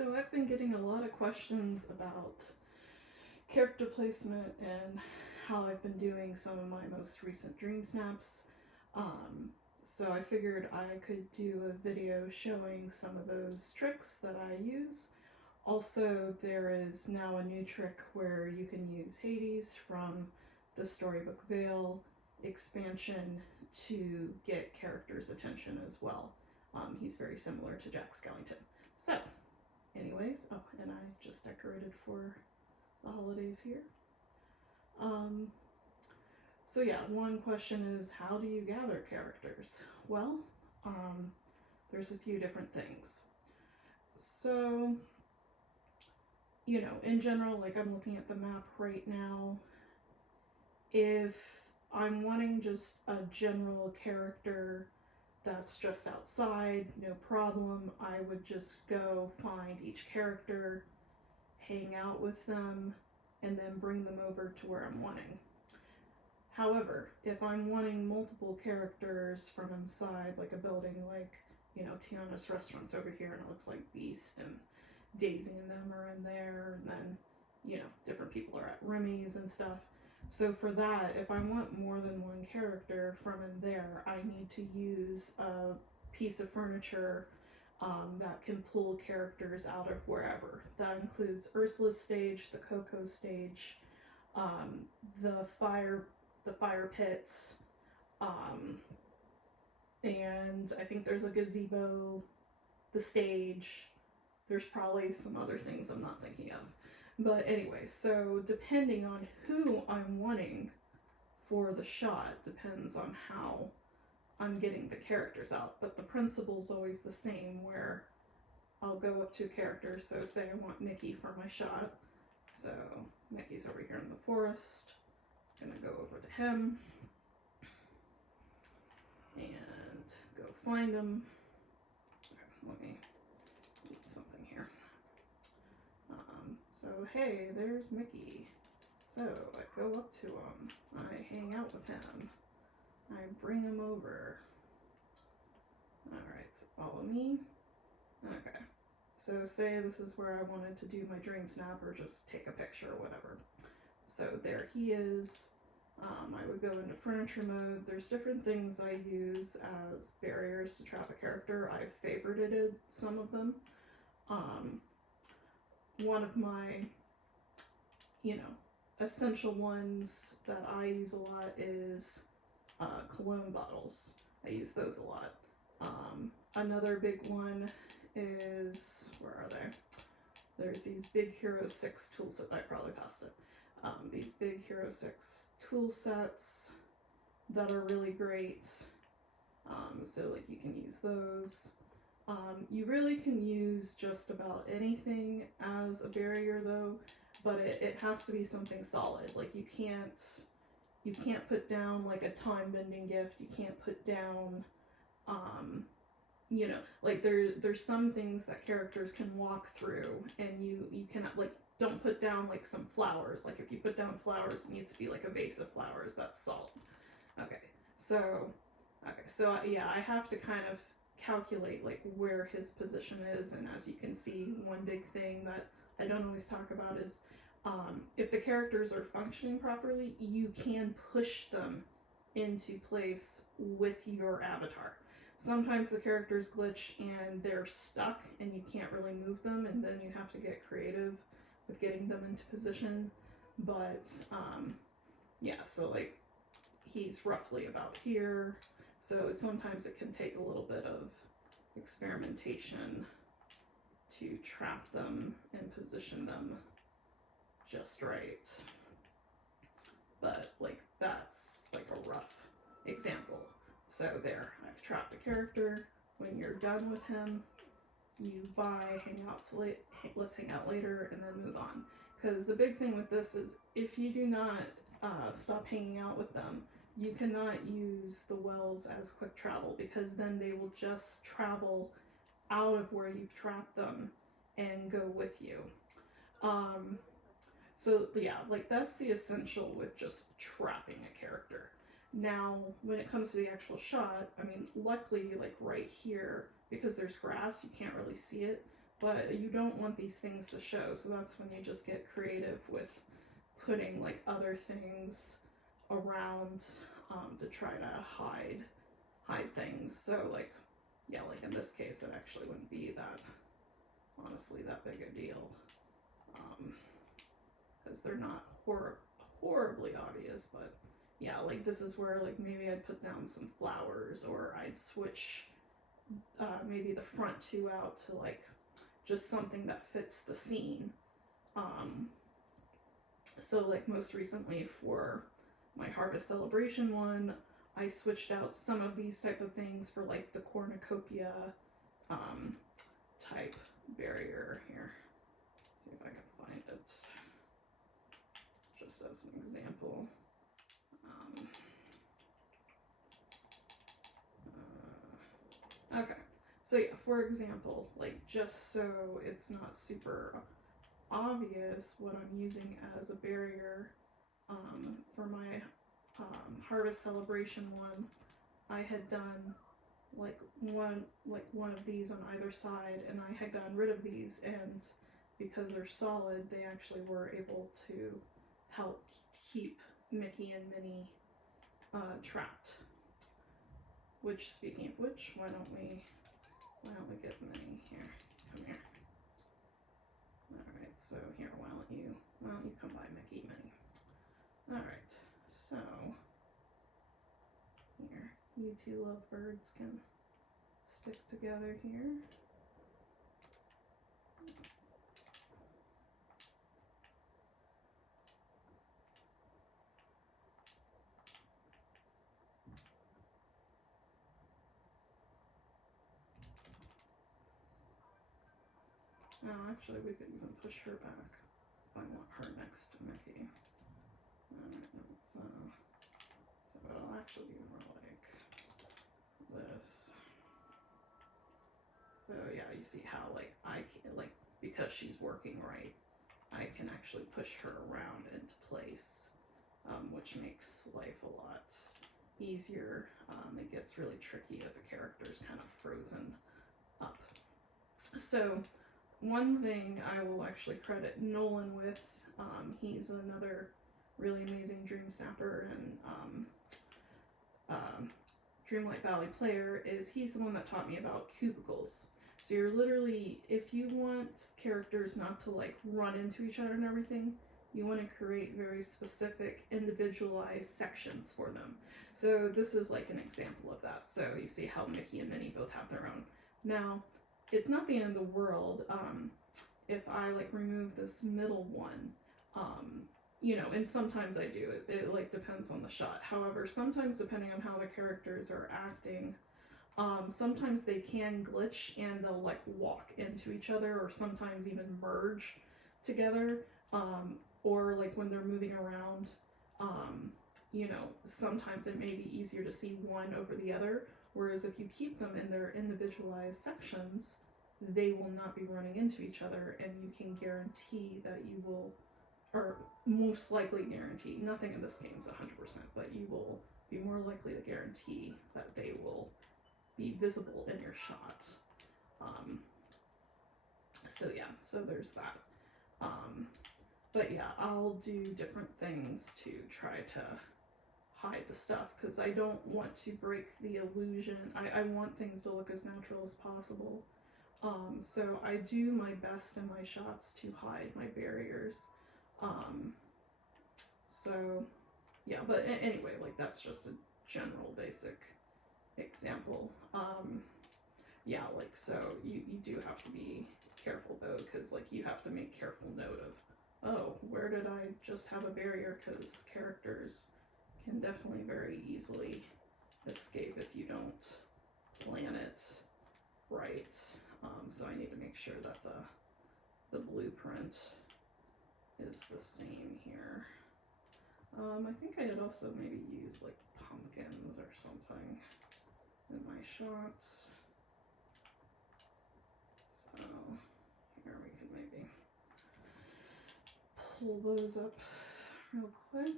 So I've been getting a lot of questions about character placement and how I've been doing some of my most recent Dreamsnaps. So I figured I could do a video showing some of those tricks that I use. Also, there is now a new trick where you can use Hades from the Storybook Veil expansion to get characters' attention as well. He's very similar to Jack Skellington. So, anyways, oh, and I just decorated for the holidays here. So yeah, one question is, how do you gather characters? Well, there's a few different things. So, you know, in general, like I'm looking at the map right now, if I'm wanting just a general character that's just outside, no problem, I would just go find each character, hang out with them, and then bring them over to where I'm wanting. However, if I'm wanting multiple characters from inside, like a building, like, you know, Tiana's restaurant's over here and it looks like Beast and Daisy and them are in there, and then, you know, different people are at Remy's and stuff. So for that, if I want more than one character from in there, I need to use a piece of furniture that can pull characters out of wherever. That includes Ursula's stage, the Coco stage, the fire pits, and I think there's a gazebo, the stage. There's probably some other things I'm not thinking of. But anyway, so depending on who I'm wanting for the shot depends on how I'm getting the characters out. But the principle's always the same, where I'll go up to a character. So say I want Mickey for my shot. So Mickey's over here in the forest. I'm gonna go over to him and go find him. Okay, let me eat something here. So hey, there's Mickey. So I go up to him, I hang out with him, I bring him over. Alright, so follow me. Okay, so say this is where I wanted to do my dream snap or just take a picture or whatever. So there he is. I would go into furniture mode. There's different things I use as barriers to trap a character. I've favorited some of them. One of my, you know, essential ones that I use a lot is cologne bottles. I use those a lot. Another big one is, where are they? There's these big Hero 6 tool sets. I probably passed it. These big Hero 6 tool sets that are really great. So like you can use those. You really can use just about anything as a barrier though, but it has to be something solid. Like you can't put down like a time bending gift. You can't put down, you know, like there's some things that characters can walk through, and you cannot, like, don't put down like some flowers. Like if you put down flowers, it needs to be like a vase of flowers that's solid. Okay, so yeah, I have to kind of calculate like where his position is, and as you can see, one big thing that I don't always talk about is if the characters are functioning properly, you can push them into place with your avatar. Sometimes the characters glitch and they're stuck and you can't really move them, and then you have to get creative with getting them into position. But yeah, so like he's roughly about here. So sometimes it can take a little bit of experimentation to trap them and position them just right. But like that's like a rough example. So there, I've trapped a character. When you're done with him, you buy, hang out, let's hang out later, and then move on. Because the big thing with this is if you do not stop hanging out with them, you cannot use the wells as quick travel, because then they will just travel out of where you've trapped them and go with you. So yeah, like that's the essential with just trapping a character. Now, when it comes to the actual shot, I mean, luckily, like right here, because there's grass, you can't really see it, but you don't want these things to show, so that's when you just get creative with putting like other things around to try to hide things. So like, yeah, like in this case it actually wouldn't be that, honestly, that big a deal, because they're not horribly obvious. But yeah, like this is where like maybe I'd put down some flowers, or I'd switch maybe the front two out to like just something that fits the scene. So like most recently for my Harvest Celebration one, I switched out some of these type of things for like the cornucopia type barrier here. Let's see if I can find it just as an example. Okay, so yeah, for example, like just so it's not super obvious what I'm using as a barrier, for my Harvest Celebration one, I had done like one of these on either side, and I had gotten rid of these, and because they're solid, they actually were able to help keep Mickey and Minnie trapped. Which, speaking of which, why don't we get Minnie here? Come here. Alright, so here, why don't you come by, Mickey, Minnie. Alright, so here, you two lovebirds can stick together here. Oh, actually, we could even push her back if I want her next to Mickey. Alright, so it'll actually be more like this. So yeah, you see how like I can, like, because she's working right, I can actually push her around into place, which makes life a lot easier. It gets really tricky if a character's kind of frozen up. So one thing I will actually credit Nolan with, he's another really amazing Dreamsnapper and Dreamlight Valley player, is he's the one that taught me about cubicles. So you're literally, if you want characters not to like run into each other and everything, you want to create very specific individualized sections for them. So this is like an example of that. So you see how Mickey and Minnie both have their own. Now, it's not the end of the world if I like remove this middle one, you know, and sometimes I do. It like depends on the shot. However, sometimes depending on how the characters are acting, sometimes they can glitch and they'll like walk into each other, or sometimes even merge together, or like when they're moving around, you know, sometimes it may be easier to see one over the other. Whereas if you keep them in their individualized sections, they will not be running into each other, and you can guarantee that you will, or most likely guarantee, nothing in this game is 100%, but you will be more likely to guarantee that they will be visible in your shots. So yeah, so there's that. But yeah, I'll do different things to try to hide the stuff, because I don't want to break the illusion. I want things to look as natural as possible. So I do my best in my shots to hide my barriers. So yeah, but anyway, like that's just a general basic example. Yeah, like so you do have to be careful though, because like you have to make careful note of, oh, where did I just have a barrier, because characters can definitely very easily escape if you don't plan it right. So I need to make sure that the blueprint is the same here. I think I had also maybe used like pumpkins or something in my shots. So here we can maybe pull those up real quick.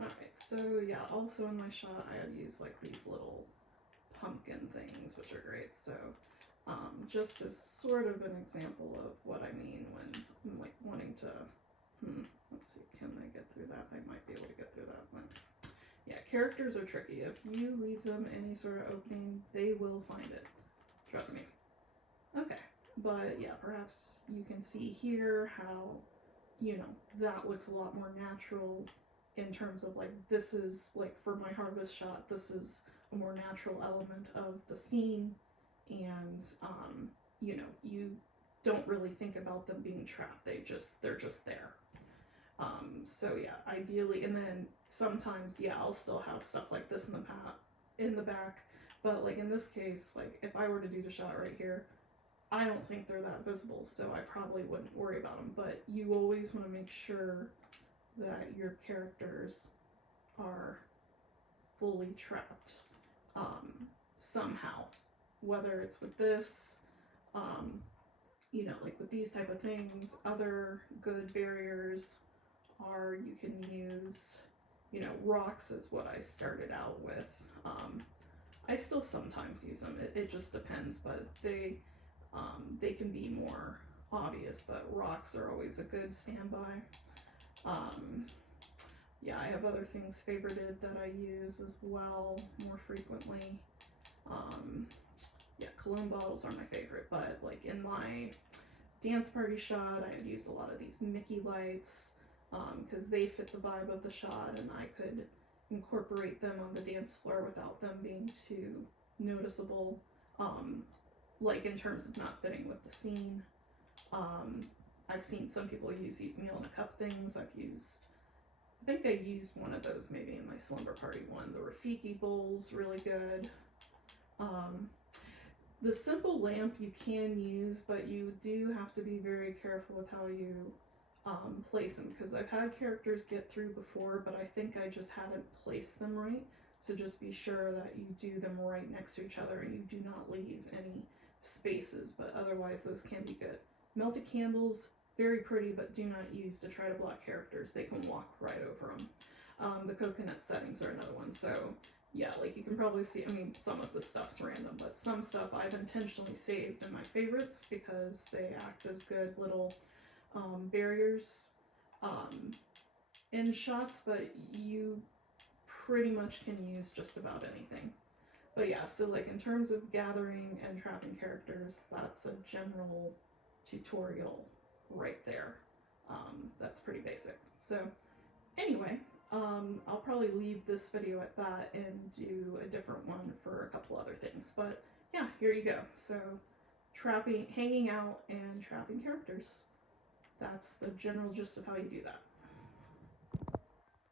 Alright, So yeah, also in my shot I had used like these little pumpkin things, which are great. So just as sort of an example of what I mean when I'm like wanting to, let's see, can I get through that? I might be able to get through that, but yeah, characters are tricky. If you leave them any sort of opening, they will find it. Trust me. Okay, but yeah, perhaps you can see here how, you know, that looks a lot more natural in terms of like, this is like for my harvest shot, this is a more natural element of the scene, and you know, you don't really think about them being trapped. They're just there. So yeah, ideally, and then sometimes, yeah, I'll still have stuff like this in the back, but like in this case, like if I were to do the shot right here, I don't think they're that visible, so I probably wouldn't worry about them. But you always want to make sure that your characters are fully trapped somehow, whether it's with this, you know, like with these type of things. Other good barriers are, you can use, you know, rocks is what I started out with. I still sometimes use them, it just depends, but they can be more obvious, but rocks are always a good standby. Yeah, I have other things favorited that I use as well more frequently. Yeah, cologne bottles are my favorite, but like in my dance party shot, I had used a lot of these Mickey lights because they fit the vibe of the shot, and I could incorporate them on the dance floor without them being too noticeable, like in terms of not fitting with the scene. I've seen some people use these meal in a cup things. I think I used one of those maybe in my slumber party one. The Rafiki bowl's really good. The simple lamp you can use, but you do have to be very careful with how you place them, because I've had characters get through before, but I think I just haven't placed them right. So just be sure that you do them right next to each other and you do not leave any spaces, but otherwise those can be good. Melted candles, very pretty, but do not use to try to block characters. They can walk right over them. The coconut settings are another one. So yeah, like you can probably see, I mean, some of the stuff's random, but some stuff I've intentionally saved in my favorites because they act as good little barriers in shots, but you pretty much can use just about anything. But yeah, so like in terms of gathering and trapping characters, that's a general tutorial right there. That's pretty basic. So anyway, I'll probably leave this video at that and do a different one for a couple other things. But yeah, here you go. So hanging out and trapping characters. That's the general gist of how you do that.